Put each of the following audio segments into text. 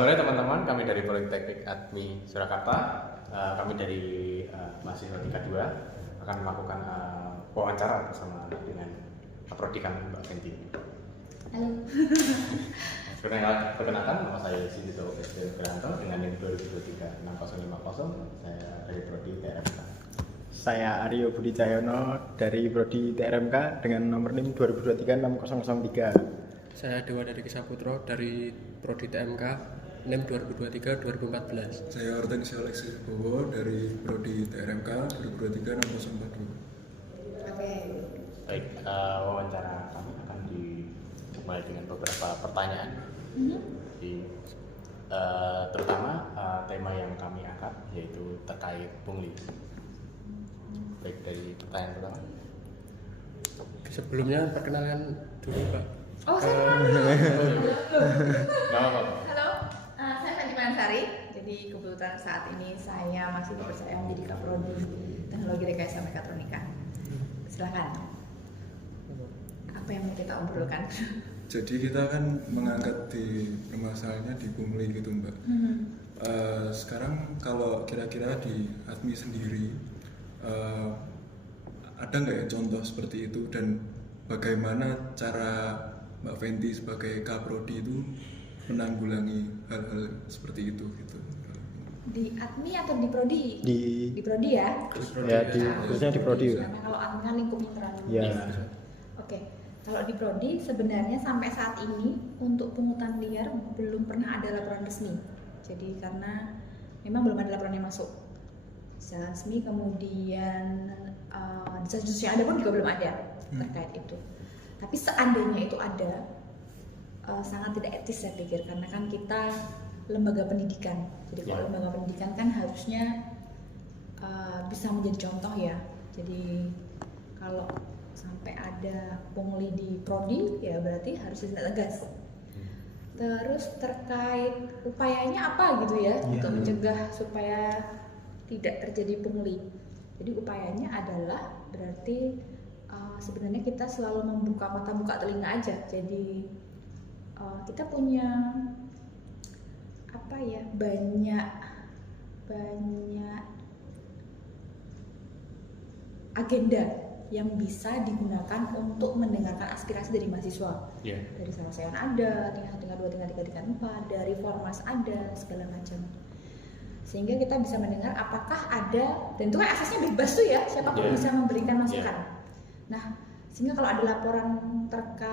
sore teman-teman, kami dari Politeknik Admi Surakarta. Kami dari mahasiswa tingkat 2 akan melakukan wawancara bersama dengan Prodi kami, Mbak Fenty. Halo. Perkenalkan, nama saya Sidito Wiranto dengan NIM 2023-6050. Saya dari Prodi TRMK. Saya Aryo Budi Cahyono dari Prodi TRMK dengan nomor NIM 2023-6003. Saya Dewa dari Kisaputro dari Prodi TMK NIM 2023-2014. Saya Hortensia Alexis Bowo dari Prodi TRMK 2023-6042. Oke. Baik, wawancara kami akan dimulai dengan beberapa pertanyaan. Jadi, terutama tema yang kami angkat yaitu terkait pungli. Baik, dari pertanyaan pertama. Sebelumnya perkenalkan dulu Pak. Oh, saya Halo, saya Fenty Mansari. Jadi kebetulan saat ini saya masih dipercaya menjadi Kaprodi Teknologi Rekayasa Mekatronika. Silakan. Apa yang mau kita obrolkan? Jadi kita kan mengangkat di permasalahannya di pungli gitu Mbak. Sekarang kalau kira-kira di Admi sendiri ada nggak ya contoh seperti itu, dan bagaimana cara Mbak Fenty sebagai Kaprodi itu menanggulangi hal-hal seperti itu gitu? Di Admi atau di Prodi? Di Prodi ya? khususnya di Prodi. Karena kalau Admi kan lingkupnya terlalu Ya. luas. Oke. Kalau di Prodi sebenarnya sampai saat ini untuk pungutan liar belum pernah ada laporan resmi. Jadi karena memang belum ada laporan yang masuk secara resmi, kemudian desas-desus yang ada pun juga belum ada terkait itu. Tapi seandainya itu ada, sangat tidak etis saya pikir, karena kan kita lembaga pendidikan. Jadi kalau lembaga pendidikan kan harusnya bisa menjadi contoh ya. Jadi kalau sampai ada pungli di Prodi ya berarti harus ditindak tegas. Terus terkait upayanya apa gitu ya untuk mencegah supaya tidak terjadi pungli. Jadi upayanya adalah berarti sebenarnya kita selalu membuka mata buka telinga aja. Jadi kita punya apa ya, banyak agenda yang bisa digunakan untuk mendengarkan aspirasi dari mahasiswa. Dari Sarasehan ada, tingkat 2, tingkat 3, tingkat 4, dari Formas ada, segala macam. Sehingga kita bisa mendengar apakah ada, dan itu kan aksesnya bebas tuh ya, siapapun bisa memberikan masukan. Nah, sehingga kalau ada laporan terkait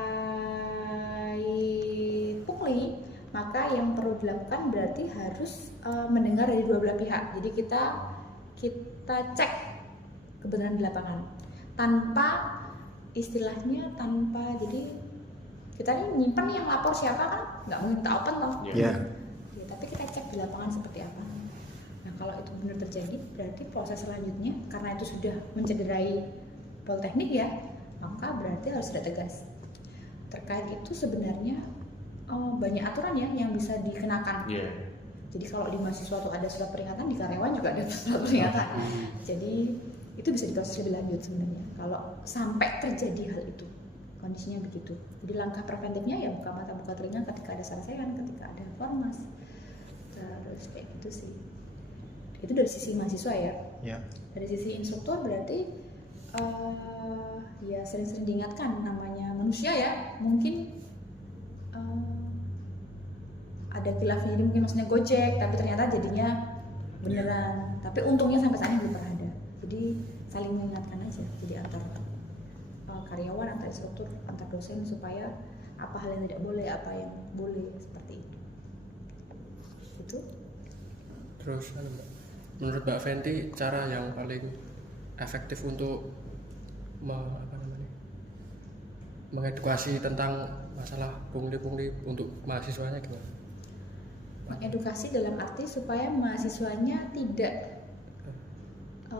pungli, maka yang perlu dilakukan berarti harus mendengar dari dua belah pihak. Jadi kita cek kebenaran di lapangan tanpa istilahnya jadi kita ini nyimpen yang lapor siapa kan nggak mungkin kita open toh. Ya, tapi kita cek di lapangan seperti apa. Nah, kalau itu benar terjadi berarti proses selanjutnya karena itu sudah mencederai Politeknik ya, maka berarti harus ada tegas. Terkait itu sebenarnya banyak aturan ya yang bisa dikenakan. Jadi kalau di mahasiswa tuh ada surat peringatan, di karyawan juga ada surat peringatan. Jadi itu bisa diproses lebih lanjut sebenarnya. Kalau sampai terjadi hal itu, kondisinya begitu. Jadi langkah preventifnya ya buka mata buka telinga ketika ada Sarasehan, ketika ada Formas, terus kayak gitu sih. Itu dari sisi mahasiswa ya. Dari sisi instruktur berarti ya sering-sering diingatkan, namanya manusia ya, mungkin ada khilaf, jadi mungkin maksudnya gojek tapi ternyata jadinya beneran, tapi untungnya sampai saat ini belum pernah ada. Jadi saling mengingatkan aja, jadi antar karyawan, antar instruktur, antar dosen, supaya apa hal yang tidak boleh, apa yang boleh, seperti itu. Itu. Terus menurut Mbak Fenty cara yang paling efektif untuk mengedukasi tentang masalah pungli untuk mahasiswanya gimana? Mengedukasi dalam arti supaya mahasiswanya tidak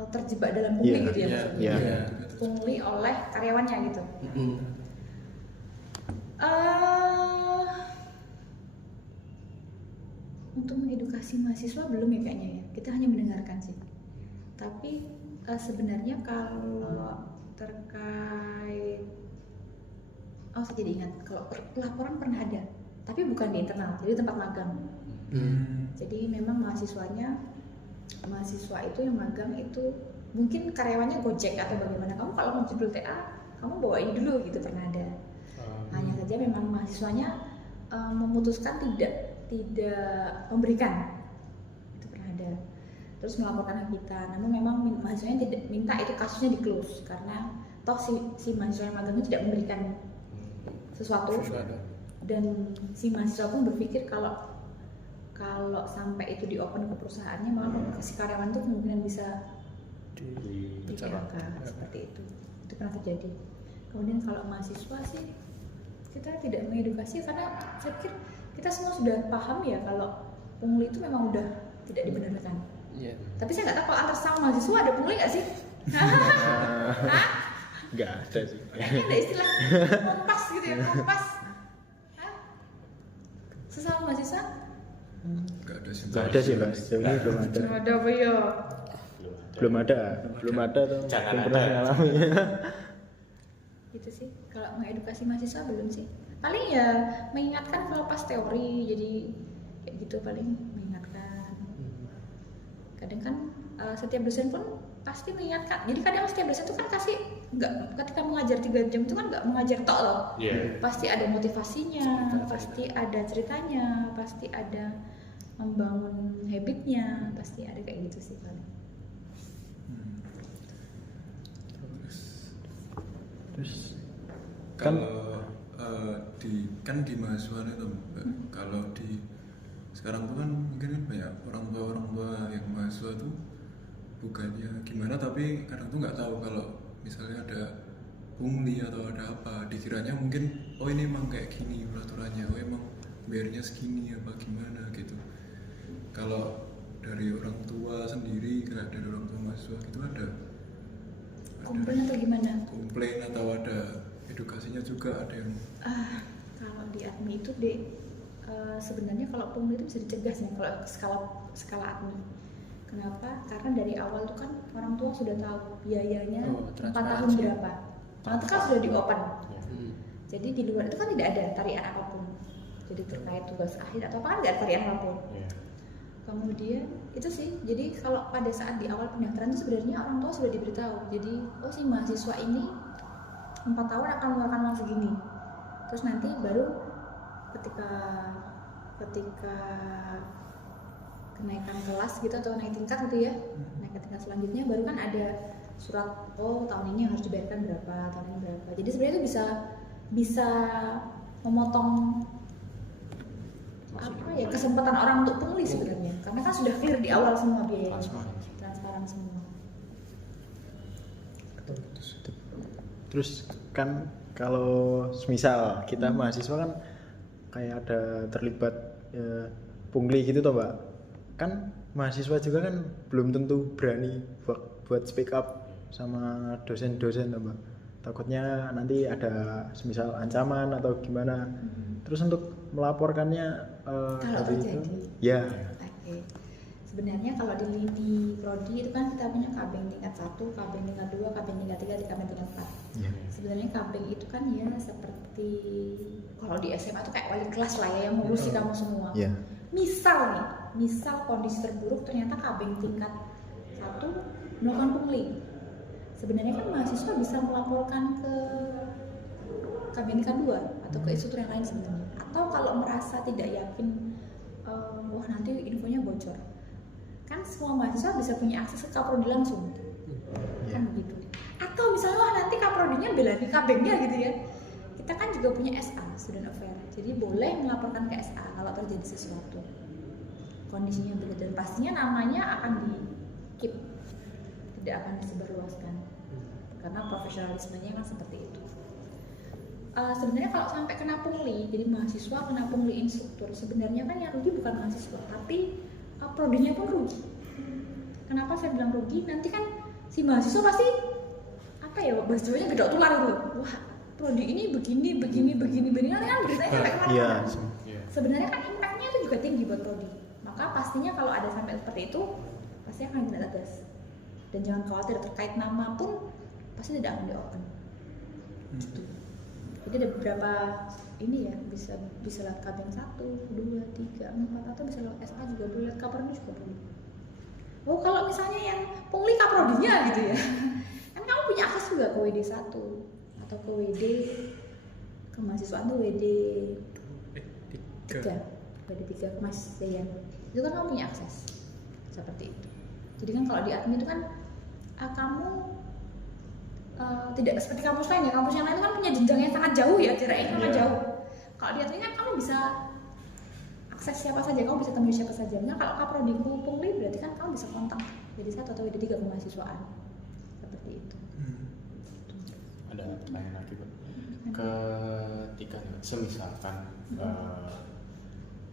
terjebak dalam pungli gitu ya maksudnya. Pungli oleh karyawannya gitu. Untuk mengedukasi mahasiswa belum ya kayaknya ya. Kita hanya mendengarkan sih. Tapi sebenarnya kalau terkait saya jadi ingat kalau laporan pernah ada. tapi bukan di internal, jadi tempat magang. Jadi memang mahasiswa itu yang magang itu mungkin karyawannya Gojek atau bagaimana, kamu kalau mau judul TA kamu bawa ini dulu gitu, pernah ada. Hanya saja memang mahasiswanya memutuskan tidak memberikan, itu pernah ada. Terus melaporkan ke kita, namun memang mahasiswanya tidak minta itu kasusnya di close karena toh si mahasiswa yang magang itu tidak memberikan sesuatu. Dan si mahasiswa pun berpikir kalau sampai itu di open ke perusahaannya, malah si karyawan itu kemungkinan bisa di PHK seperti itu pernah terjadi. Kemudian kalau mahasiswa sih kita tidak mengedukasi karena saya pikir kita semua sudah paham ya kalau pungli itu memang udah tidak dibenarkan. Tapi saya nggak tahu kalau antar sama mahasiswa ada pungli nggak sih? Nggak ada sih. Kayaknya ada istilah kompas gitu ya, kompas. Sesama mahasiswa? Nggak ada sih. Nggak ada sih Mas, jauh ini belum ada. Ada apa ya? Belum ada tuh. Jangan belum pernah ngalami. Gitu sih. Kalau mengedukasi mahasiswa belum sih. Paling ya mengingatkan kalau pas teori, jadi kayak gitu paling mengingatkan. Kadang kan setiap dosen pun pasti mengingatkan. Jadi kadang setiap dosen itu kan kasih nggak, ketika mengajar 3 jam itu kan nggak mengajar tok loh. Pasti ada motivasinya, pasti ada ceritanya, pasti ada membangun habitnya, pasti ada kayak gitu sih paling. Terus Kalau di mahasiswa itu Mbak, kalau di sekarang tuh kan mungkin kan banyak orang tua yang mahasiswa tuh bukannya gimana, tapi kadang tuh nggak tahu kalau misalnya ada pungli atau ada apa, dikiranya mungkin oh ini emang kayak gini peraturannya, oh emang bayarnya segini apa gimana gitu. Kalau dari orang tua sendiri, kayak dari orang tua mahasiswa gitu ada Komplain atau gimana? komplain atau ada edukasinya juga, ada yang Kalau di admi itu sebenarnya kalau pungli itu bisa dicegah sih kalau skala admi. Kenapa? Karena dari awal itu kan orang tua sudah tahu biayanya 4 tahun berapa. Karena itu kan sudah di open. Jadi di luar itu kan tidak ada tarian apapun. Jadi terkait tugas akhir atau apa kan nggak ada tarian apapun. Kemudian itu sih, jadi kalau pada saat di awal pendaftaran itu sebenarnya orang tua sudah diberitahu. Jadi oh si mahasiswa ini 4 tahun akan mengeluarkan uang segini. Terus nanti baru ketika kenaikan kelas gitu atau naik tingkat gitu ya, naik ke tingkat selanjutnya baru kan ada surat, oh tahun ini harus dibayarkan berapa, tahun ini berapa. Jadi sebenarnya itu bisa memotong apa ya kesempatan orang untuk pungli sebenarnya, karena kan sudah clear di awal semua biayanya, transparan semua. Terus kan kalau semisal kita mahasiswa kan kayak ada terlibat pungli gitu toh Mbak, kan mahasiswa juga kan belum tentu berani buat speak up sama dosen-dosen toh Mbak, takutnya nanti ada semisal ancaman atau gimana. Terus untuk melaporkannya Kalau terjadi itu ya Oke. Sebenarnya kalau di prodi itu kan kita punya kabeng tingkat 1, kabeng tingkat 2, kabeng tingkat 3, kabeng tingkat 4. Sebenarnya kabeng itu kan ya seperti kalau di SMA itu kayak wali kelas lah ya, yang ngurusi kamu semua. Misal kondisi terburuk ternyata kabeng tingkat 1 melakukan pungli. Sebenarnya kan mahasiswa bisa melaporkan ke kabeng tingkat 2 atau ke instruktur yang lain sebenarnya. Atau kalau merasa tidak yakin, wah nanti infonya bocor, kan semua mahasiswa bisa punya akses ke kaprodi langsung, kan begitu. Atau misalnya wah nanti kaprodinya bela di kabengnya gitu ya, kita kan juga punya SA, student affair, jadi boleh melaporkan ke SA kalau terjadi sesuatu kondisinya begitu, dan pastinya namanya akan di keep, tidak akan disebarluaskan karena profesionalismenya kan seperti itu. Sebenarnya kalau sampai kena pungli, jadi mahasiswa kena pungli instruktur, sebenarnya kan yang rugi bukan mahasiswa, tapi prodinya pun rugi. Kenapa saya bilang rugi? Nanti kan si mahasiswa pasti apa ya, bahasanya gedok tular gitu. Wah, prodi ini begini, kan beritanya sampai kemana-mana. Sebenarnya kan impactnya itu juga tinggi buat prodi. Maka pastinya kalau ada sampai seperti itu, pasti akan tidak tegas. Dan jangan khawatir terkait nama pun pasti tidak akan di-open. Gitu. Jadi ada beberapa ini ya, bisa lewat kabin 1, 2, 3, 4 atau bisa lewat SA juga boleh, lewat kaprodi juga boleh. Oh kalau misalnya yang pungli kaprodinya gitu ya, kan kamu punya akses juga ke WD 1 atau ke WD kemahasiswaan tuh WD 3, WD 3 kemahasiswaan itu kan kamu punya akses seperti itu. Jadi kan kalau di admin itu kan kamu tidak seperti kampus lain ya, kampus yang lain itu kan punya jenjang yang sangat jauh ya, jaraknya sangat jauh. Kalau di admin kan kamu bisa akses siapa saja, kamu bisa temui siapa saja. Nah kalau kaprodi pungli berarti kan kamu bisa kontak WD 1 atau WD 3 kemahasiswaan seperti itu. Ada pertanyaan lagi Pak. Ketika semisalkan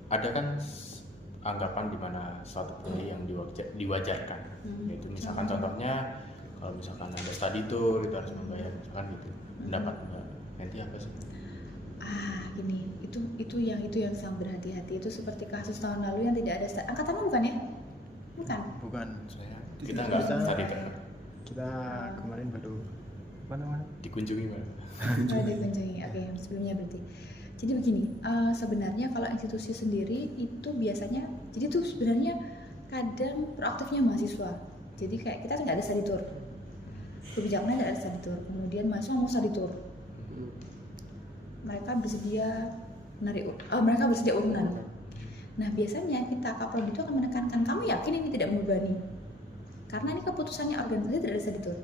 ada kan anggapan di mana suatu pungli yang diwajarkan, yaitu misalkan contohnya kalau misalkan ada study tour itu harus membayar misalkan gitu. Pendapat Mbak Fenty apa sih? Gini, itu yang sangat berhati-hati. Itu seperti kasus tahun lalu yang tidak ada angkatanmu bukan ya? Bukan. Kita nggak study tour. Kita kemarin baru apa namanya? Dikunjungi Mbak. Dikunjungi. Oke, sebelumnya berarti. Jadi begini, sebenarnya kalau institusi sendiri itu biasanya, jadi itu sebenarnya kadang proaktifnya mahasiswa. Jadi kayak kita nggak ada study tour, kebijakannya nggak ada study tour. Kemudian mahasiswa mau study tour, mereka bersedia urunan. Nah biasanya kita kaprodi itu akan menekankan, kamu yakin ini tidak membebani? Karena ini keputusannya organisasi tidak ada study tour.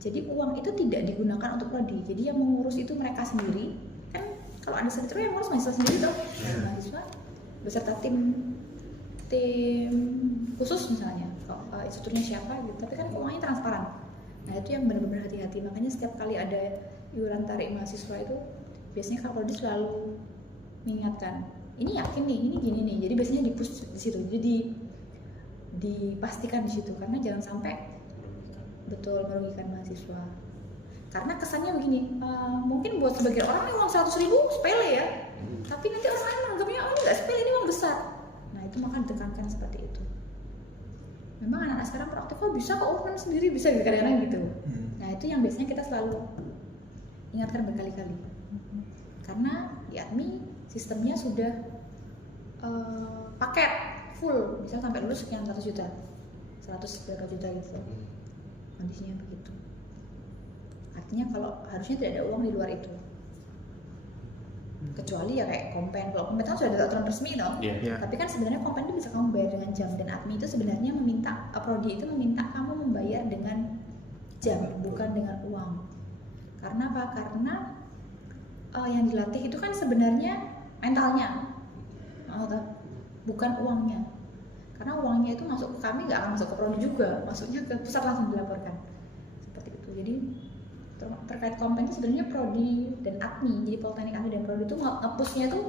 Jadi uang itu tidak digunakan untuk prodi. Jadi yang mengurus itu mereka sendiri. Kan kalau ada study tour yang mengurus mahasiswa sendiri tuh, mahasiswa beserta tim khusus misalnya, instrukturnya siapa gitu. Tapi kan keuangannya transparan. Nah itu yang benar-benar hati-hati. Makanya setiap kali ada iuran tarik mahasiswa itu biasanya kaprodi selalu mengingatkan, ini yakin nih, ini gini nih. Jadi biasanya di-push di situ. Jadi dipastikan di situ karena jangan sampai betul merugikan mahasiswa. Karena kesannya begini, mungkin buat sebagian orang ini uang 100.000 sepele ya, tapi nanti orang lain menganggapnya ini nggak sepele, ini uang besar. Nah itu maka ditekankan seperti itu. Memang anak-anak sekarang proaktif, bisa kok urusan sendiri, bisa gitu kadang-kadang gitu. Nah itu yang biasanya kita selalu ingatkan berkali-kali. Karena di ADMI sistemnya sudah paket full, misal sampai lulus sekian 100 juta, 100 berapa juta gitu. Kondisinya begitu. Artinya kalau harusnya tidak ada uang di luar itu. Kecuali ya kayak kompen. Kalau kompen kan sudah ada aturan resmi toh. Tapi kan sebenarnya kompen itu bisa kamu bayar dengan jam, dan ADMI itu sebenarnya meminta, prodi itu meminta kamu membayar dengan jam, bukan dengan uang. Karena apa? Karena yang dilatih itu kan sebenarnya mentalnya, bukan uangnya. Karena uangnya itu masuk ke kami, nggak akan masuk ke prodi juga, masuknya ke pusat langsung dilaporkan seperti itu. Jadi terkait kompen itu sebenarnya prodi dan ADMI, jadi Politeknik ADMI dan prodi itu nge-pushnya tuh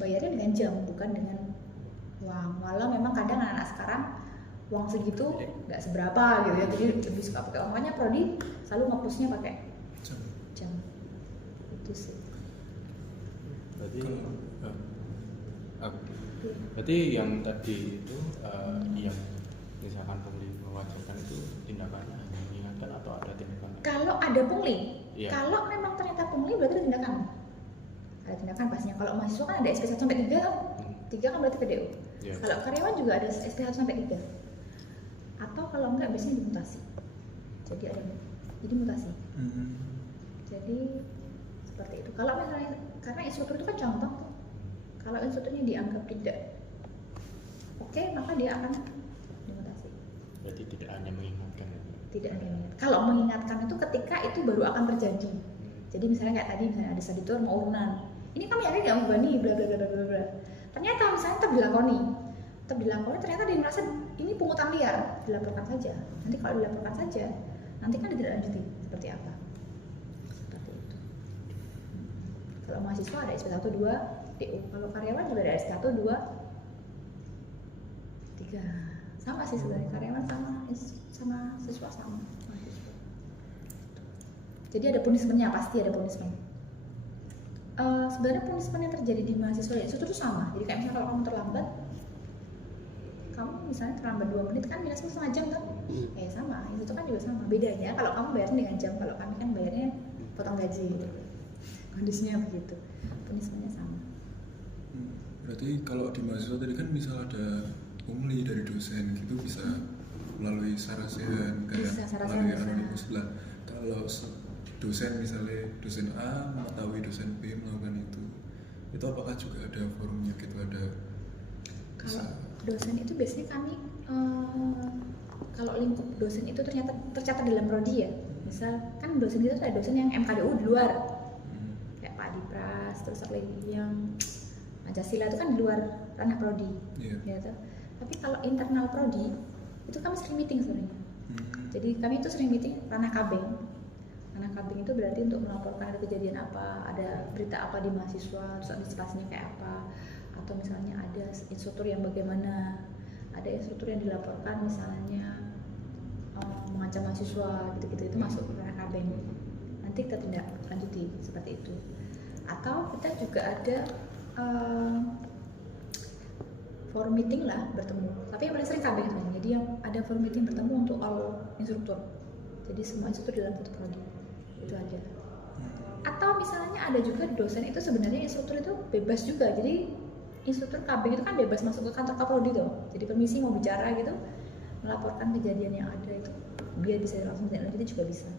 bayarnya dengan jam, bukan dengan uang. Walau memang kadang anak-anak sekarang uang segitu nggak seberapa gitu ya, jadi lebih suka pakai uang. Makanya prodi selalu nge-pushnya pakai jam. Itu sih. Berarti yang tadi itu yang misalkan pungli mewajarkan itu tindakannya hanya mengingatkan atau ada tindakan? Kalau ada pungli, kalau memang ternyata pungli berarti ada tindakan. Ada tindakan pastinya. Kalau mahasiswa kan ada SP 1 sampai 3 kan? 3 kan berarti PDU. Kalau karyawan juga ada SP 1 sampai 3. Atau kalau enggak biasanya dimutasi. Jadi mutasi. Jadi seperti itu. Kalau misalnya karena instruktur itu kan contoh. Kalau instrukturnya dianggap tidak oke, maka dia akan dimutasi. Berarti tidak hanya mengingatkan. Tidak hanya mengingatkan. Kalau mengingatkan itu ketika itu baru akan terjadi. Jadi misalnya kayak tadi, misalnya ada study tour mau urunan. Ini kami yakin nggak membebani, bla bla bla bla bla. Ternyata misalnya tetap dilakoni, ternyata dia merasa ini pungutan liar, dilaporkan saja. Nanti kalau dilaporkan saja, nanti kan ditindaklanjuti seperti apa. Seperti itu. Kalau mahasiswa ada SP 1, 2, PU. Kalau karyawan juga ada SP 1, 2, 3. Sama sih sebenarnya, karyawan sama siswa sama. Mahasiswa. Jadi ada punishment-nya, pasti ada punishment. Sebenarnya punishment yang terjadi di mahasiswa itu sama. Jadi kayak misalnya kalau kamu terlambat, kamu misalnya terlambat 2 menit kan minus setengah jam kan? Sama, itu kan juga sama. Bedanya kalau kamu bayarnya dengan jam, kalau kami kan bayarnya potong gaji gitu. kondisinya begitu, punishmentnya sama. Berarti kalau di mahasiswa tadi kan misal ada pungli dari dosen gitu bisa melalui sarasehan kayak Bisa, sarasehan melalui bisa. anonimus lah. Kalau dosen misalnya dosen A mengetahui dosen B melakukan itu apakah juga ada forumnya gitu, ada Kalau dosen itu biasanya kami kalau lingkup dosen itu ternyata tercatat dalam prodi ya. Misal kan dosen itu ada dosen yang MKDU di luar, kayak Pak Adipras, terus ada lagi yang Pancasila itu kan di luar ranah prodi, Iya. ya toh. Tapi kalau internal prodi itu kami sering meeting sebenarnya. Jadi kami itu sering meeting ranah kabeng. Ranah kabeng itu berarti untuk melaporkan ada kejadian apa, ada berita apa di mahasiswa, terus antisipasinya kayak apa, atau misalnya ada instruktur yang bagaimana, ada instruktur yang dilaporkan misalnya mengancam mahasiswa gitu-gitu, itu masuk ke ranah kabeng. Nanti kita tindak lanjuti seperti itu. Atau kita juga ada forum meeting lah, bertemu. Tapi yang paling sering kabeh sebenarnya. Jadi yang ada forum meeting bertemu untuk all instruktur. Jadi semua instruktur dalam satu prodi. Itu aja. Atau misalnya ada juga dosen itu sebenarnya instruktur itu bebas juga. Jadi instruktur KB itu kan bebas masuk ke kantor Kaprodi tuh. Jadi permisi mau bicara gitu, melaporkan kejadian yang ada itu, biar bisa langsung ditindaklanjuti juga bisa.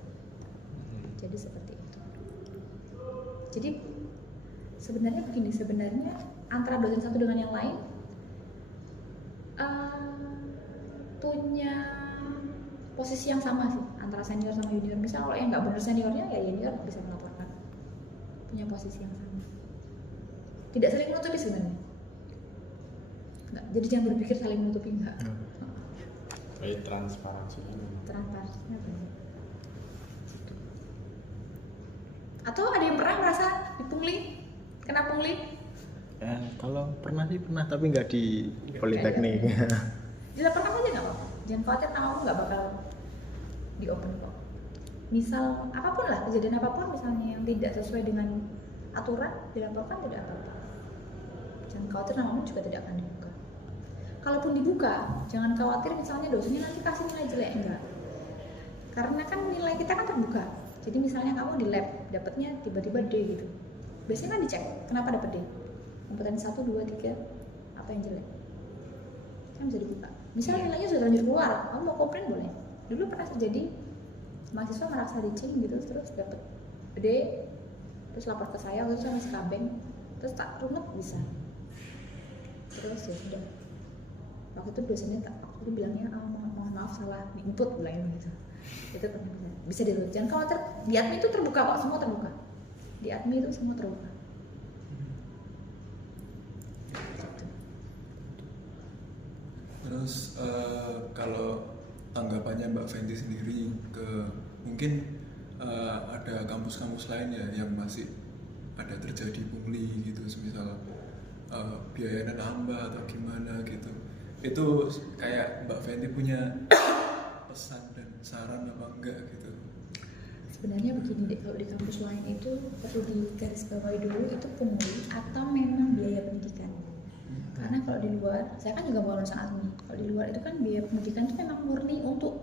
Jadi seperti itu. Jadi sebenarnya begini, sebenarnya antara dosen satu dengan yang lain punya posisi yang sama sih, antara senior sama junior. Misal kalau yang nggak benar seniornya, ya junior bisa melaporkan, punya posisi yang sama, tidak saling menutupi sebenarnya. Nggak, jadi jangan berpikir saling menutupi, enggak. Baik, transparansi kan. Transparansinya banyak. Atau ada yang pernah merasa dipungli, kena pungli? Kalau pernah sih pernah, tapi nggak di politeknik. Dilaporkan aja nggak apa-apa, jangan khawatir, namamu nggak bakal di open kok. Misal apapun lah, kejadian apapun misalnya yang tidak sesuai dengan aturan, dilaporkan tidak apa-apa. Jangan khawatir, namamu juga tidak akan dibuka. Kalaupun dibuka, jangan khawatir misalnya dosennya nanti kasih nilai jelek, enggak. Karena kan nilai kita kan terbuka. Jadi misalnya kamu di lab dapatnya tiba-tiba D gitu, biasanya kan dicek kenapa dapat D, kompetensi 1, 2, 3, apa yang jelek, kan bisa dibuka. Misalnya nilainya sudah terlanjur keluar, kamu mau komplain boleh. Dulu pernah terjadi mahasiswa merasa dicing gitu, terus dapat D, terus lapor ke saya, waktu itu saya masih kabeng, terus tak runut bisa. Terus ya sudah, waktu itu dosennya waktu itu bilangnya mohon maaf salah input, bilangnya gitu. Itu bisa dirunut, jangan khawatir, di admin itu terbuka kok, semua terbuka. Di admin itu semua terbuka. Terus kalau tanggapannya Mbak Fenty sendiri ke mungkin ada kampus-kampus lain ya yang masih ada terjadi pungli gitu, semisal biayanya nambah atau gimana gitu, itu kayak Mbak Fenty punya pesan dan saran apa enggak gitu? Sebenarnya begini deh, kalau di kampus lain itu perlu digarisbawahi dulu itu pungli atau memang biaya pendidikan. Karena kalau di luar, saya kan juga bukan lulusan admin. Kalau di luar itu kan biaya pendidikan itu memang murni untuk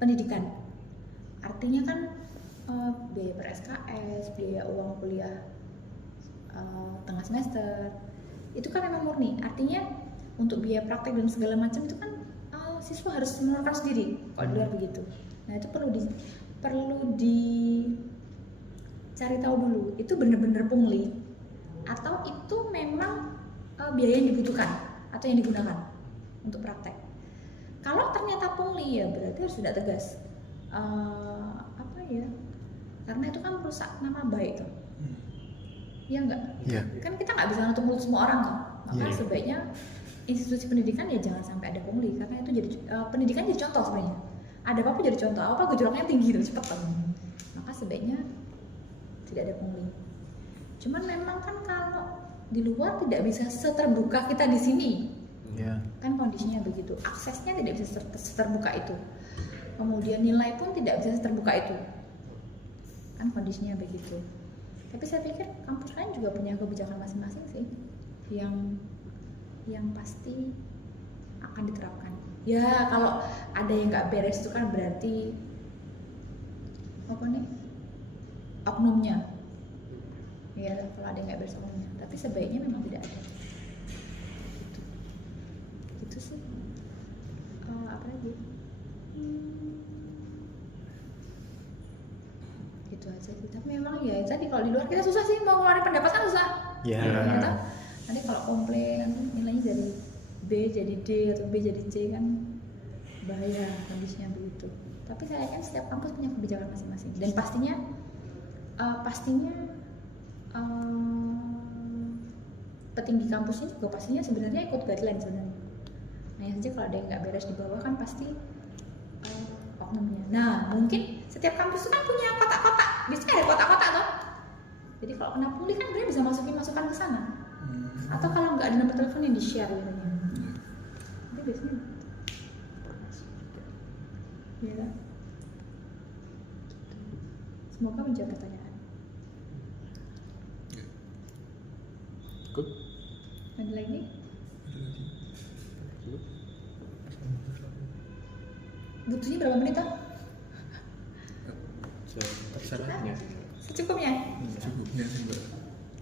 pendidikan. Artinya kan biaya per SKS, biaya uang kuliah tengah semester, itu kan memang murni. Artinya untuk biaya praktek dan segala macam itu kan siswa harus mengeluarkan sendiri. Kalau di luar begitu. Nah itu perlu dicari tahu dulu. Itu benar-benar pungli atau itu memang biaya yang dibutuhkan atau yang digunakan untuk praktek. Kalau ternyata pungli ya berarti harus tidak tegas. Apa ya? Karena itu kan merusak nama baik tuh. Iya enggak? Iya. Kan kita nggak bisa nutup mulut semua orang kan. Maka Iya. sebaiknya institusi pendidikan ya jangan sampai ada pungli, karena itu jadi pendidikan jadi contoh sebenarnya. Ada apa-apa jadi contoh, apa gejolaknya tinggi tuh cepet kan. Maka sebaiknya tidak ada pungli. Cuman memang kan kalau di luar tidak bisa seterbuka kita di sini. Iya. Kan kondisinya begitu, aksesnya tidak bisa seterbuka itu, kemudian nilai pun tidak bisa seterbuka itu, kan kondisinya begitu. Tapi saya pikir kampus lain juga punya kebijakan masing-masing sih yang pasti akan diterapkan. Ya kalau ada yang nggak beres itu kan berarti apa nih, oknumnya ya kalau ada yang nggak beres umumnya, tapi sebaiknya memang tidak ada gitu sih. Apa lagi gitu aja sih. Tapi memang ya tadi kalau di luar kita susah sih, mau ngeluarin pendapat kan susah Ya. gitu. Nanti kalau komplain nanti nilainya dari B jadi D atau B jadi C kan bahaya kondisinya begitu. Tapi saya kan setiap kampus punya kebijakan masing-masing dan pastinya petinggi kampusnya juga pastinya sebenarnya ikut guideline sebenarnya. Hanya saja kalau ada yang nggak beres di bawah kan pasti oknumnya. Nah mungkin setiap kampus itu kan punya kotak-kotak, biasanya ada kotak-kotak toh. Jadi kalau kena pungli kan dia bisa masukin masukan ke sana. Atau kalau nggak ada nomor telepon yang di share biasanya. Itu biasanya. Ya kan? Semoga menjawab pertanyaan. Cukup? Ada lagi? Cukup? Butuhnya berapa menit toh? Secukupnya sih. Secukupnya. Cukupnya sih mbak.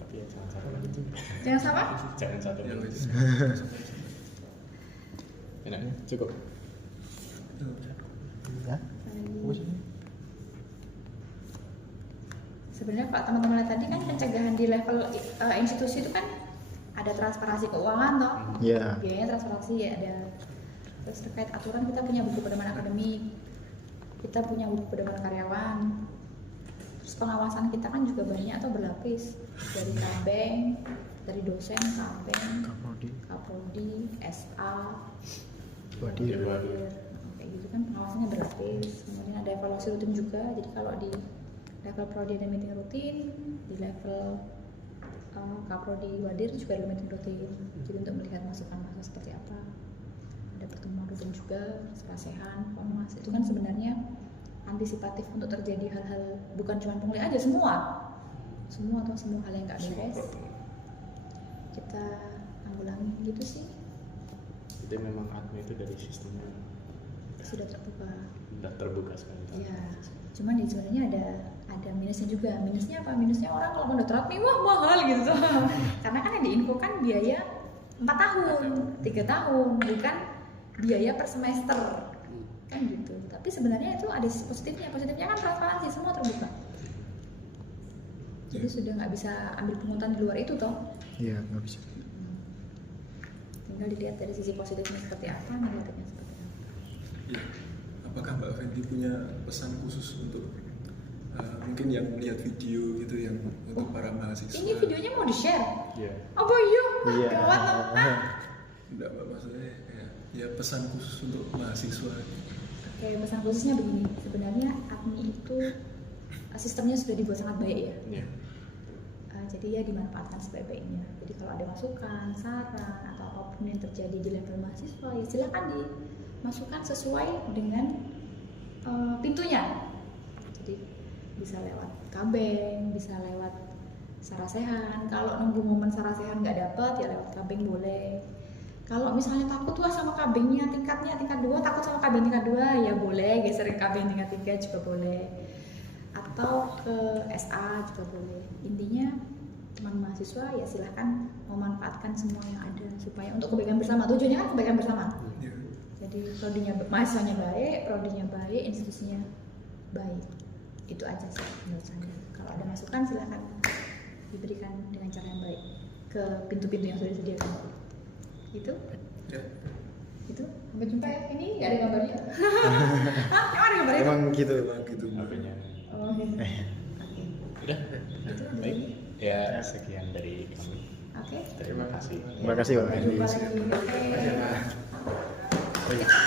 Tapi ya jangan satu lagi tuh. Jangan sama? Jangan satu Ya lagi. wes. Enaknya cukup. Ya. Sebenarnya kalau teman-teman lihat tadi kan pencegahan di level institusi itu kan ada transparansi keuangan toh, Ya. biayanya transparansi ya ada. Terus terkait aturan kita punya buku pedoman akademik, kita punya buku pedoman karyawan. Terus pengawasan kita kan juga banyak atau berlapis dari Kabeng, dari dosen Kabeng, Kaprodi, SA, Wadir. kayak gitu kan pengawasannya berlapis. Kemudian ada evaluasi rutin juga. Jadi kalau di level prodi ada meeting rutin, di level Kaprodi Wadir juga ada meeting rutin. Jadi untuk melihat masukan-masukan seperti apa. Ada pertemuan rutin juga, serasehan, formas. Itu kan sebenarnya antisipatif untuk terjadi hal-hal bukan cuma pungli aja, semua atau semua hal yang nggak beres kita tanggulangi gitu sih. Jadi memang admin itu dari sistemnya Sudah terbuka. udah terbuka sekali. Iya, cuman di sebenarnya ada minusnya juga. Minusnya apa? Minusnya orang kalau mendaftar admin wah mahal gitu. Karena kan yang diinfokan biaya 4 tahun, 3 tahun, bukan biaya per semester. Kan gitu. Tapi sebenarnya itu ada sisi positifnya. Positifnya kan transparansi, semua terbuka. Jadi sudah nggak bisa ambil pungutan di luar itu toh. Iya, nggak bisa. Tinggal dilihat dari sisi positifnya seperti apa, negatifnya seperti apa. Ya. Apakah Mbak Fenty punya pesan khusus untuk mungkin yang melihat video gitu yang untuk para mahasiswa? Ini videonya mau di-share? Iya. Apa iya? Iya. Gawat loh. Enggak Mbak, maksudnya ya pesan khusus untuk mahasiswa. Oke, pesan khususnya begini. Sebenarnya admin itu sistemnya sudah dibuat sangat baik ya. Iya. Jadi ya dimanfaatkan sebaik-baiknya. Jadi kalau ada masukan, saran atau apapun yang terjadi di level mahasiswa ya silakan dimasukkan sesuai dengan pintunya. Jadi bisa lewat Kabeng, bisa lewat sarasehan. Kalau nunggu momen sarasehan nggak dapat ya lewat Kabeng boleh. Kalau misalnya takut wah sama Kabengnya tingkat 2, takut sama Kabeng tingkat 2 ya boleh geser ke Kabeng tingkat 3 juga boleh. Atau ke SA juga boleh. Intinya teman mahasiswa ya silahkan memanfaatkan semua yang ada supaya untuk kebaikan bersama. Tujuannya kan kebaikan bersama. Ya. Jadi prodinya mahasiswanya baik, prodinya baik, institusinya baik. Itu aja sih menurut saya. Kalau ada masukan silahkan diberikan dengan cara yang baik ke pintu-pintu yang sudah disediakan. Itu? Ya. Itu. Sampai jumpa ya. Ini nggak ada gambarnya. Hah? Emang ada gambarnya? Emang gitu. Emang gitu. HP-nya. Oh, gitu. Udah. Itu Baik. Ya sekian dari kami. Oke. Terima kasih. Terima kasih Pak. Sampai jumpa lagi. Oke.